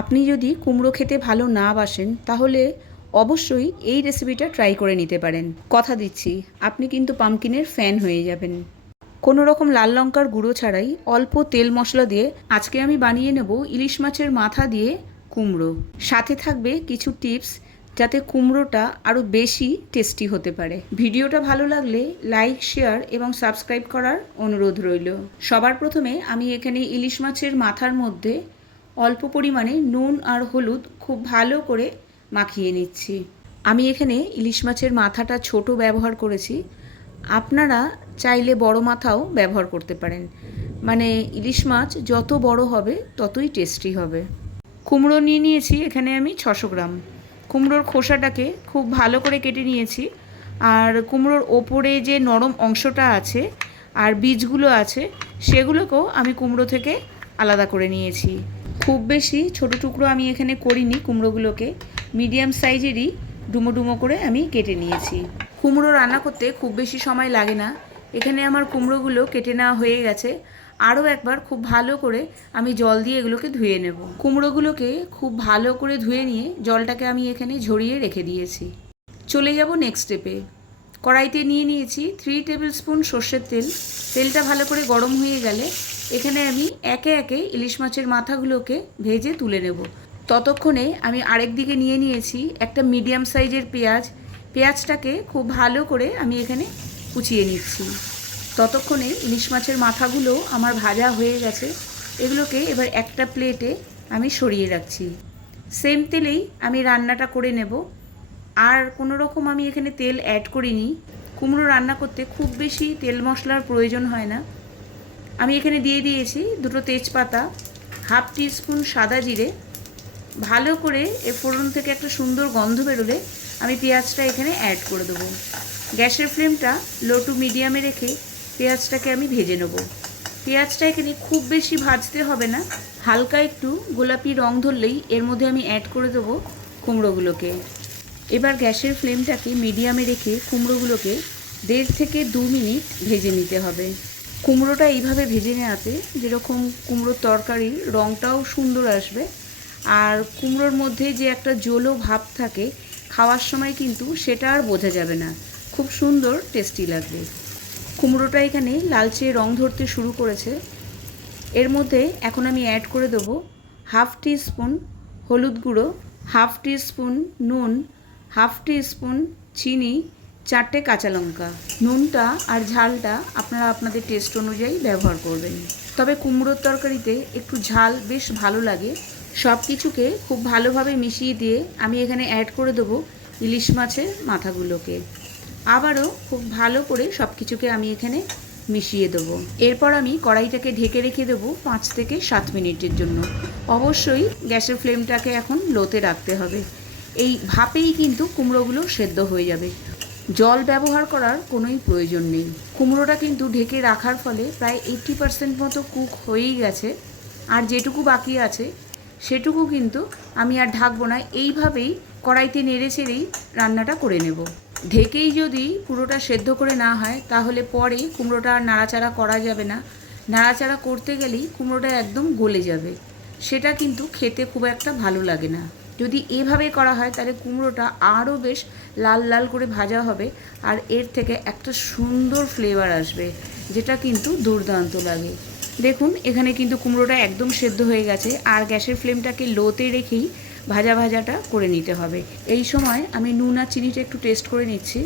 আপনি যদি কুমড়ো খেতে ভালো না বাসেন, তাহলে অবশ্যই এই রেসিপিটা ট্রাই করে নিতে পারেন। কথা দিচ্ছি, আপনি কিন্তু পামকিনের ফ্যান হয়ে যাবেন। কোনো রকম লাল লঙ্কার গুঁড়ো ছাড়াই অল্প তেল মশলা দিয়ে আজকে আমি বানিয়ে নেব ইলিশ মাছের মাথা দিয়ে কুমড়ো। সাথে থাকবে কিছু টিপস যাতে কুমড়োটা আরও বেশি টেস্টি হতে পারে। ভিডিওটা ভালো লাগলে লাইক শেয়ার এবং সাবস্ক্রাইব করার অনুরোধ রইল। সবার প্রথমে আমি এখানে ইলিশ মাছের মাথার মধ্যে অল্প পরিমাণে নুন আর হলুদ খুব ভালো করে মাখিয়ে নিচ্ছি। আমি এখানে ইলিশ মাছের মাথাটা ছোট ব্যবহার করেছি। আপনারা চাইলে বড় মাথাও ব্যবহার করতে পারেন। মানে ইলিশ মাছ যত বড় হবে, ততই টেস্টি হবে। কুমড়ো নিয়ে নিয়েছি, এখানে আমি ছশো গ্রাম। কুমড়োর খোসাটাকে খুব ভালো করে কেটে নিয়েছি। আর কুমড়োর ওপরে যে নরম অংশটা আছে আর বীজগুলো আছে, সেগুলোকেও আমি কুমড়ো থেকে আলাদা করে নিয়েছি। খুব বেশি, ছোট টুকরো আমি এখানে করিনি কুমড়োগুলোকে। মিডিয়াম সাইজেরই ডুমো ডুমো করে আমি কেটে নিয়েছি। কুমড়ো রান্না করতে খুব বেশি সময় লাগে না। এখানে আমার কুমড়োগুলো কেটে নেওয়া হয়ে গেছে। আরও একবার খুব ভালো করে আমি জল দিয়ে এগুলোকে ধুয়ে নেব। কুমড়োগুলোকে খুব ভালো করে ধুয়ে নিয়ে জলটাকে আমি এখানে ঝরিয়ে রেখে দিয়েছি। চলে যাব নেক্সট স্টেপে কড়াইতে নিয়ে নিয়েছি থ্রি টেবিল স্পুন সর্ষের তেল। তেলটা ভালো করে গরম হয়ে গেলে এখানে আমি একে একে ইলিশ মাছের মাথাগুলোকে ভেজে তুলে নেব। ততক্ষণে আমি আরেক দিকে নিয়ে নিয়েছি একটা মিডিয়াম সাইজের পেঁয়াজ। পেঁয়াজটাকে খুব ভালো করে আমি এখানে কুচিয়ে নিচ্ছি। ততক্ষণে ইলিশ মাছের মাথাগুলো আমার ভাজা হয়ে গেছে। এগুলোকে এবার একটা প্লেটে আমি সরিয়ে রাখছি। সেম তেলেই আমি রান্নাটা করে নেব। আর কোনো রকম আমি এখানে তেল অ্যাড করিনি। কুমড়ো রান্না করতে খুব বেশি তেল মশলার প্রয়োজন হয় না। আমি এখানে দিয়ে দিয়েছি দুটো তেজপাতা, হাফ টিস্পুন সাদা জিরে। ভালো করে এ ফোড়ন থেকে একটা সুন্দর গন্ধ বেরোলে আমি পেঁয়াজটা এখানে অ্যাড করে দেবো। গ্যাসের ফ্লেমটা লো টু মিডিয়ামে রেখে পেঁয়াজটাকে আমি ভেজে নেব। পেঁয়াজটা এখানে খুব বেশি ভাজতে হবে না, হালকা একটু গোলাপি রং ধরলেই এর মধ্যে আমি অ্যাড করে দেবো কুমড়োগুলোকে। এবার গ্যাসের ফ্লেমটাকে মিডিয়ামে রেখে কুমড়োগুলোকে দেড় থেকে দু মিনিট ভেজে নিতে হবে। কুমড়োটা এইভাবে ভেজে নেওয়াতে যেরকম কুমড়োর তরকারির রঙটাও সুন্দর আসবে। আর কুমড়োর মধ্যে যে একটা জলো ভাব থাকে, খাওয়ার সময় কিন্তু সেটা আর বোঝা যাবে না। খুব সুন্দর টেস্টি লাগবে। কুমড়োটা এখানে লালচে রং ধরতে শুরু করেছে। এর মধ্যে এখন আমি অ্যাড করে দেবো হাফ টি স্পুন হলুদ গুঁড়ো হাফ টি স্পুন নুন হাফ টি স্পুন চিনি চারটে কাঁচা লঙ্কা, নুনটা আর ঝালটা আপনারা আপনাদের টেস্ট অনুযায়ী ব্যবহার করবেন। তবে কুমড়োর তরকারিতে একটু ঝাল বেশ ভালো লাগে। সব কিছুকে খুব ভালোভাবে মিশিয়ে দিয়ে আমি এখানে অ্যাড করে দেবো ইলিশ মাছের মাথাগুলোকে। আবারও খুব ভালো করে সব কিছুকে আমি এখানে মিশিয়ে দেবো। এরপর আমি কড়াইটাকে ঢেকে রেখে দেবো পাঁচ থেকে সাত মিনিটের জন্য। অবশ্যই গ্যাসের ফ্লেমটাকে এখন লোতে রাখতে হবে। এই ভাপেই কিন্তু কুমড়োগুলো সেদ্ধ হয়ে যাবে। জল ব্যবহার করার কোনোই প্রয়োজন নেই। কুমড়োটা কিন্তু ঢেকে রাখার ফলে প্রায় এইট্টি পার্সেন্ট মতো কুক হয়েই গেছে। আর যেটুকু বাকি আছে, সেটুকু কিন্তু আমি আর ঢাকবো না। এইভাবেই কড়াইতে নেড়ে ছেড়েই রান্নাটা করে নেব। ঢেকেই যদি পুরোটা সেদ্ধ করে না হয়, তাহলে পরে কুমড়োটা আর নাড়াচাড়া করা যাবে না। নাড়াচাড়া করতে গেলেই কুমড়োটা একদম গলে যাবে। সেটা কিন্তু খেতে খুব একটা ভালো লাগে না। যদি এভাবে করা হয়, তাহলে কুমড়োটা আরও বেশ লাল লাল করে ভাজা হবে আর এর থেকে একটা সুন্দর ফ্লেভার আসবে, যেটা কিন্তু দুর্দান্ত লাগে। দেখুন, এখানে কিন্তু কুমড়োটা একদম সেদ্ধ হয়ে গেছে আর গ্যাসের ফ্লেমটাকে লোতে রেখেই ভাজা ভাজাটা করে নিতে হবে। এই সময় আমি নুন আর চিনিটা একটু টেস্ট করে নিচ্ছি,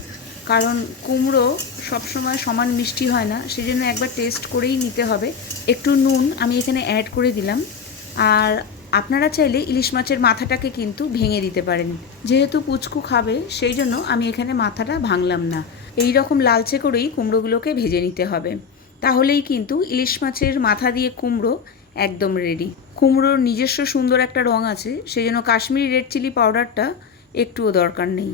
কারণ কুমড়ো সবসময় সমান মিষ্টি হয় না, সেজন্য একবার টেস্ট করেই নিতে হবে। একটু নুন আমি এখানে অ্যাড করে দিলাম, আর আপনারা চাইলে ইলিশ মাছের মাথাটাকে কিন্তু ভেঙে দিতে পারেন। যেহেতু পুচকু খাবে, সেই জন্য আমি এখানে মাথাটা ভাঙলাম না। এই রকম লালচে করেই কুমড়োগুলোকে ভেজে নিতে হবে। তাহলেই কিন্তু ইলিশ মাছের মাথা দিয়ে কুমড়ো একদম রেডি কুমড়োর নিজস্ব সুন্দর একটা রং আছে, সেই জন্য কাশ্মীরি রেড চিলি পাউডারটা একটুও দরকার নেই।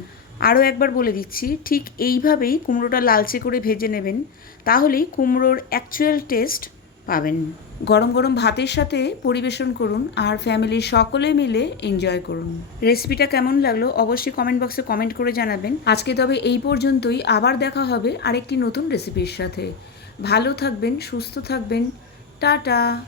আরও একবার বলে দিচ্ছি, ঠিক এইভাবেই কুমড়োটা লালচে করে ভেজে নেবেন, তাহলেই কুমড়োর অ্যাকচুয়াল টেস্ট পাবেন। গরম গরম ভাতের সাথে পরিবেশন করুন আর ফ্যামিলির সকলে মিলে এনজয় করুন। রেসিপিটা কেমন লাগল অবশ্যই কমেন্ট বক্সে কমেন্ট করে জানাবেন। আজকে তবে এই পর্যন্তই। আবার দেখা হবে আরেকটি নতুন রেসিপির সাথে। ভালো থাকবেন, সুস্থ থাকবেন। টাটা!